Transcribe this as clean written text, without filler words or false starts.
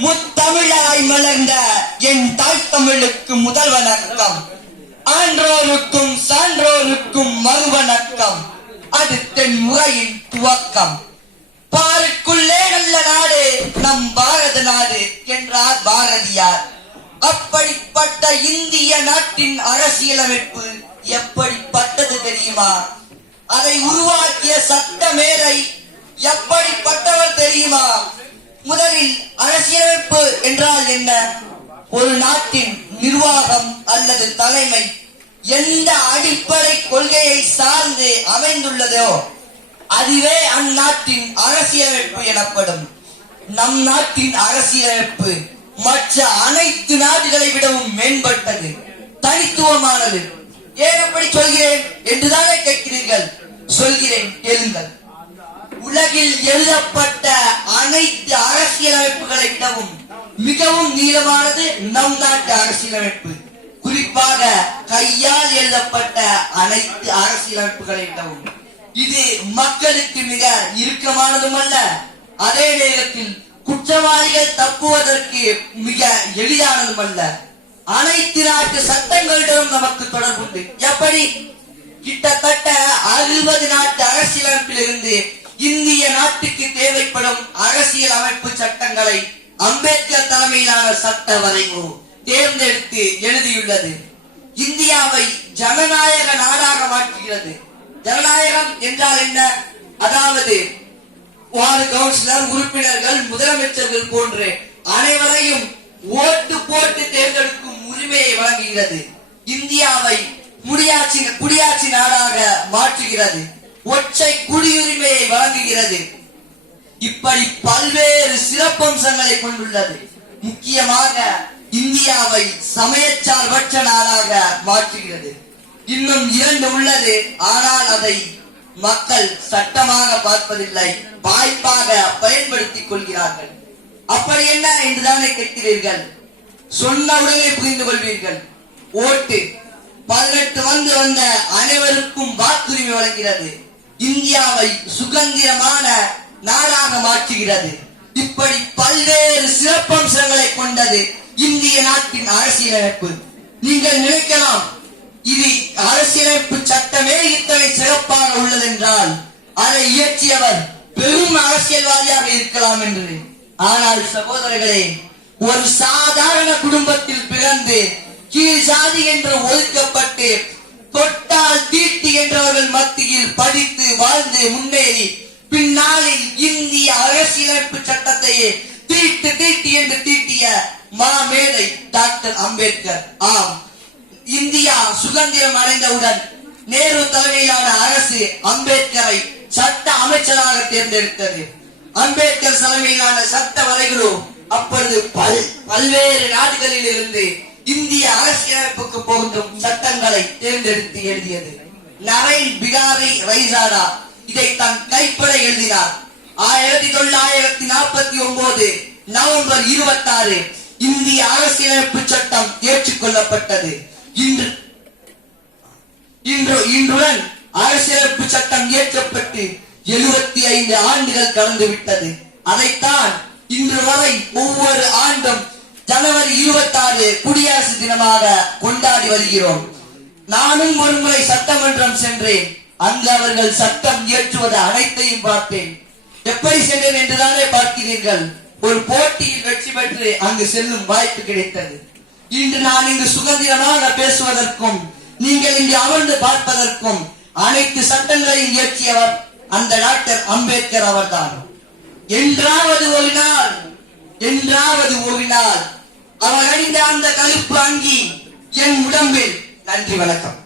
முத்தமிழாய் மலர்ந்த என் தாய் தமிழுக்கு முதல் வணக்கம். ஆன்றோருக்கும் சான்றோருக்கும் மறுவணக்கம். அது தென் முறையின் துவக்கம். பாருக்குள்ளே நல்ல நாடு நம் பாரத நாடு என்றார் பாரதியார். அப்படிப்பட்ட இந்திய நாட்டின் அரசியலமைப்பு எப்படிப்பட்டது தெரியுமா? அதை உருவாக்கிய சட்ட மேதை எப்படிப்பட்டவர் தெரியுமா? முதலில் அரசியலமைப்பு என்றால் என்ன? ஒரு நாட்டின் நிர்வாகம் அல்லது தலைமை எந்த அடிப்படை கொள்கையை சார்ந்து அமைந்துள்ளதோ அதுவே அந்நாட்டின் அரசியலமைப்பு எனப்படும். நம் நாட்டின் அரசியலமைப்பு மற்ற அனைத்து நாடுகளை விடவும் மேம்பட்டது, தனித்துவமானது. ஏன் அப்படி சொல்கிறேன் என்றுதானே கேட்கிறீர்கள்? சொல்கிறேன், கேளுங்கள். உலகில் எழுதப்பட்ட அனைத்து அரசியலமைப்புகளை விடவும் மிகவும் நீளமானது நம் நாட்டு அரசியலமைப்பு. குறிப்பாக கையால் எழுதப்பட்ட அனைத்து அரசியலமைப்புகளை விடவும் இது மக்களுக்கு மிக இறுக்கமானதும் அல்ல, அதே நேரத்தில் குற்றவாளிகள் தப்புவதற்கு மிக எளிதானதும் அல்ல. அனைத்து நாட்டு சட்டங்களிடம் நமக்கு தொடர்புண்டு. எப்படி? கிட்டத்தட்ட 60 நாட்டு அரசியலமைப்பில் இருந்து இந்திய நாட்டுக்கு தேவைப்படும் அரசியல் அமைப்பு சட்டங்களை அம்பேத்கர் தலைமையிலான சட்ட வரைவு தேர்ந்தெடுத்து எழுதியுள்ளது. இந்தியாவை ஜனநாயக நாடாக மாற்றுகிறது. ஜனநாயகம் என்றால் என்ன? அதாவது வார்டு கவுன்சிலர், உறுப்பினர்கள், முதலமைச்சர்கள் போன்ற அனைவரையும் ஓட்டு போட்டு தேர்ந்தெடுக்கும் உரிமையை வழங்குகிறது. இந்தியாவை குடியாட்சி நாடாக மாற்றுகிறது. ஒற்றை குடியுரிமையை வழங்குகிறது. இப்படி பல்வேறு சிறப்பம்சங்களை கொண்டுள்ளது. முக்கியமாக இந்தியாவை சமயச்சார்பற்ற நாடாக மாற்றுகிறது. இன்னும் 2 உள்ளது, ஆனால் அதை மக்கள் சட்டமாக பார்ப்பதில்லை, வாய்ப்பாக பயன்படுத்திக் கொள்கிறார்கள். அப்படி என்ன என்றுதானே கேட்கிறீர்கள்? சொன்னவுடனே புரிந்து கொள்வீர்கள். ஓட்டு 18 வந்த அனைவருக்கும் வாக்குரிமை வழங்குகிறது. இந்தியாவை சுதந்திரமான நாடாக மாற்றுகிறது. இப்படி பல்வேறு சிறப்பம்சங்களை கொண்டது இந்திய நாட்டின் அரசியலமைப்பு. நீங்கள் நினைக்கலாம், இது அரசியலமைப்பு சட்டமே இத்தனை சிறப்பாக உள்ளதென்றால் அதை இயற்றியவர் பெரும் அரசியல்வாதியாக இருக்கலாம் என்று. ஆனால் சகோதரர்களே, ஒரு சாதாரண குடும்பத்தில் பிறந்து கீழ் சாதி என்று ஒதுக்கப்பட்டு தொட்டால் தீட்டி என்றவர்கள் மத்தியில் படித்து வாழ்ந்து முன்னேறி பின்னாளில் இந்திய அரசியலமைப்பு சட்டத்தையே தீட்டி என்று தீட்டிய மாமேதை டாக்டர் அம்பேத்கர். ஆம், இந்தியா சுதந்திரம் அடைந்தவுடன் நேரு தலைமையிலான அரசு அம்பேத்கரை சட்ட அமைச்சராக தேர்ந்தெடுத்தது. அம்பேத்கர் தலைமையிலான சட்ட வரைகுழு அப்பொழுது பல்வேறு நாடுகளில் இருந்து இந்திய அரசியலமைப்புக்கு போகும் சட்டங்களை தேர்ந்தெடுத்து எழுதியது. நரேன் பிகாரி ரைசாடா இதை தன் கைப்பட எழுதினார். 1949 நவம்பர் 26 இந்திய அரசியலமைப்பு சட்டம் ஏற்றுக்கொள்ளப்பட்டது. இன்றுடன் அரசியலமைப்பு சட்டம் இயற்றப்பட்டு 75 ஆண்டுகள் கடந்துவிட்டது. அதைத்தான் இன்று வரை ஒவ்வொரு ஆண்டும் ஜனவரி 26 குடியரசு தினமாக கொண்டாடி வருகிறோம். நானும் ஒருமுறை சட்டமன்றம் சென்றேன். அங்கு அவர்கள் சட்டம் இயற்றுவது அனைத்தையும் பார்த்தேன். எப்படி சென்றேன் என்றுதானே பார்க்கிறீர்கள். ஒரு போட்டியில் வெற்றி பெற்று அங்கு செல்லும் வாய்ப்பு கிடைத்தது. இன்று நான் இங்கு சுதந்திரமாக பேசுவதற்கும் நீங்கள் இங்கு அமர்ந்து பார்ப்பதற்கும் அனைத்து சட்டங்களையும் இயற்றியவர் அந்த டாக்டர் அம்பேத்கர் அவர்தான். என்றாவது ஒரு நாள் அவர் அணிந்த அந்த கருப்பு அங்கி என் உடம்பில். நன்றி, வணக்கம்.